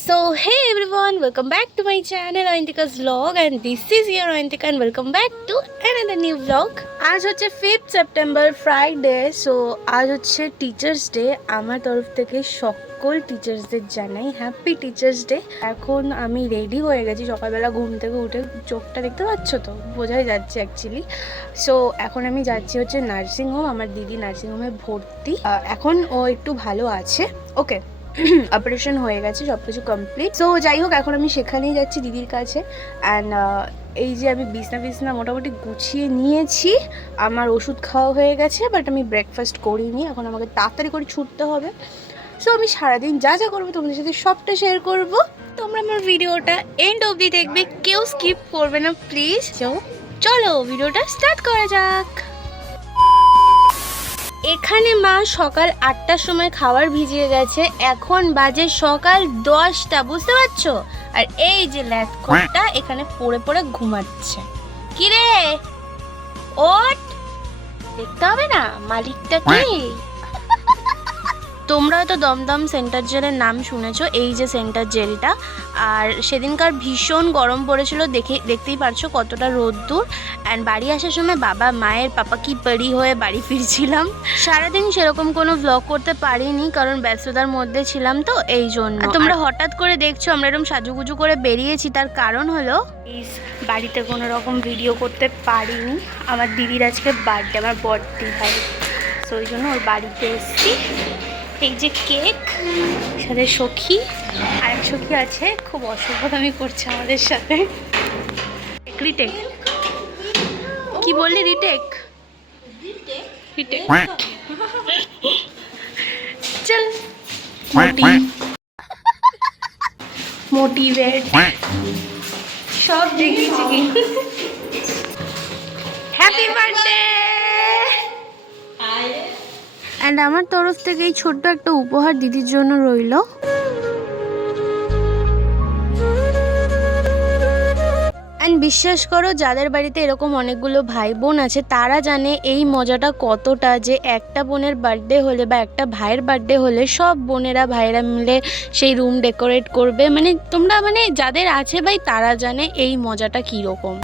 So hey everyone, welcome back to my channel Ointika's vlog and this is your Ointika and welcome back to another new vlog. আজ হচ্ছে fifth September Friday so আজ হচ্ছে teachers day আমার তরফ থেকে সকল টিচার্সদের জানাই happy teachers day এখন আমি রেডি হয়ে গেছি সকালবেলা ঘুম থেকে উঠে চোখটা দেখতে পাচ্ছ তো? বোঝাই যাচ্ছে অ্যাকচুয়ালি সো এখন আমি যাচ্ছি হচ্ছে নার্সিংহোম আমার দিদি নার্সিংহোমে ভর্তি। এখন ও একটু ভালো আছে। ওকে অপারেশন হয়ে গেছে সব কিছু কমপ্লিট সো যাই হোক, এখন আমি সেখানেই যাচ্ছি দিদির কাছে। অ্যান্ড এই যে আমি বিছনা বিছনা মোটামুটি গুছিয়ে নিয়েছি। আমার ওষুধ খাওয়া হয়ে গেছে বাট আমি ব্রেকফাস্ট করিনি। এখন আমাকে তাড়াতাড়ি করে ছুটতে হবে। সো আমি সারাদিন যা যা করব তোমাদের সাথে সবটা শেয়ার করব। তোমরা আমার ভিডিওটা এন্ড অবধি দেখবে, কেউ স্কিপ করবে না প্লিজ চলো ভিডিওটা স্টার্ট করা যাক। এখানে মা সকাল আটটার সময় খাবার ভিজিয়ে গেছে। এখন বাজে সকাল দশটা, বুঝতে পারছ? আর এই যে ল্যাটকটা এখানে পড়ে পড়ে ঘুমাচ্ছে। কিরে? ওট দেখতে হবে না, মালিকটা কি? তোমরা হয়তো দমদম সেন্টার জেলের নাম শুনেছো এই যে সেন্টার জেলটা। আর সেদিনকার ভীষণ গরম পড়েছিল দেখে দেখতেই পারছ কতটা রোদ্দুর। অ্যান্ড বাড়ি আসার সময় বাবা মায়ের পাপা কি পারি হয়ে বাড়ি ফিরছিলাম। সারাদিন সেরকম কোনো ভ্লগ করতে পারিনি কারণ ব্যস্ততার মধ্যে ছিলাম তো এই জন্য। তোমরা হঠাৎ করে দেখছ আমরা এরকম সাজুগুজু করে বেরিয়েছি তার কারণ হলো বাড়িতে কোনো রকম ভিডিও করতে পারিনি। আমার দিদির আজকে বার্থডে আমার বড়দি ভাই তো ওই জন্য ওর বাড়িতে এসেছি। এই যে কেক সাথে সখী আর এক সখী আছে খুব অসভ্যতামি করছে আমাদের সাথে। রিটেক। কি বললি রিটেক? রিটেক। চল। মোটি। মোটিভেট সব হ্যাপি বার্থডে অ্যান্ড আমার তরফ থেকে এই ছোট্ট একটা উপহার দিদির জন্য রইল। অ্যান্ড বিশ্বাস করো, যাদের বাড়িতে এরকম অনেকগুলো ভাই বোন আছে, তারা জানে এই মজাটা কতটা যে একটা বোনের বার্থডে হলে বা একটা ভাইয়ের বার্থডে হলে সব বোনেরা, ভাইয়েরা মিলে সেই রুম ডেকোরেট করবে। মানে তোমরা মানে যাদের আছে ভাই, তারা জানে এই মজাটা কীরকম।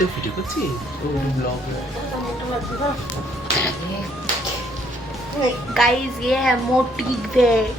যাবে। এই তো ভিডিও করছি ও ব্লগ गाइस ये है मोटिवेट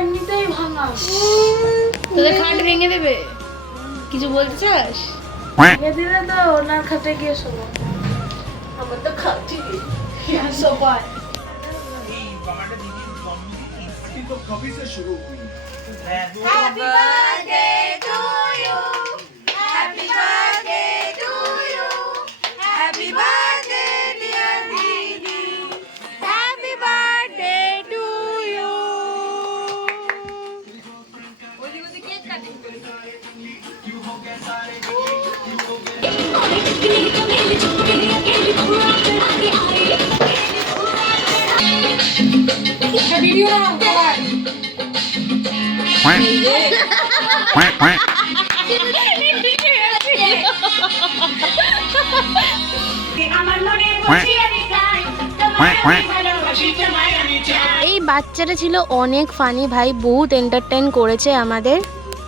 এমনিতেই ভাঙা তোদের খাট ভেঙে দেবে কিছু বলতে চাস ভেঙে দিলে তো ওনার খাটে গিয়ে শোবো আমার তো খাচ্ছি সবাই Happy এই বাচ্চাটা ছিল অনেক ফানি ভাই বহুত এন্টারটেন করেছে আমাদের।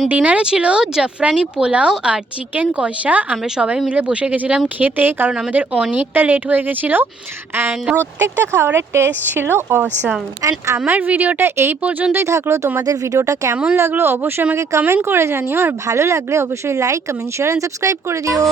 অ্যান্ড ডিনারে ছিল জাফরানি পোলাও আর চিকেন কষা। আমরা সবাই মিলে বসে গেছিলাম খেতে কারণ আমাদের অনেকটা লেট হয়ে গেছিল। অ্যান্ড প্রত্যেকটা খাবারের টেস্ট ছিল অসম অ্যান্ড আমার ভিডিওটা এই পর্যন্তই থাকল। তোমাদের ভিডিওটা কেমন লাগল অবশ্যই আমাকে কমেন্ট করে জানিও। আর ভালো লাগলে অবশ্যই like comment share and subscribe করে দিও।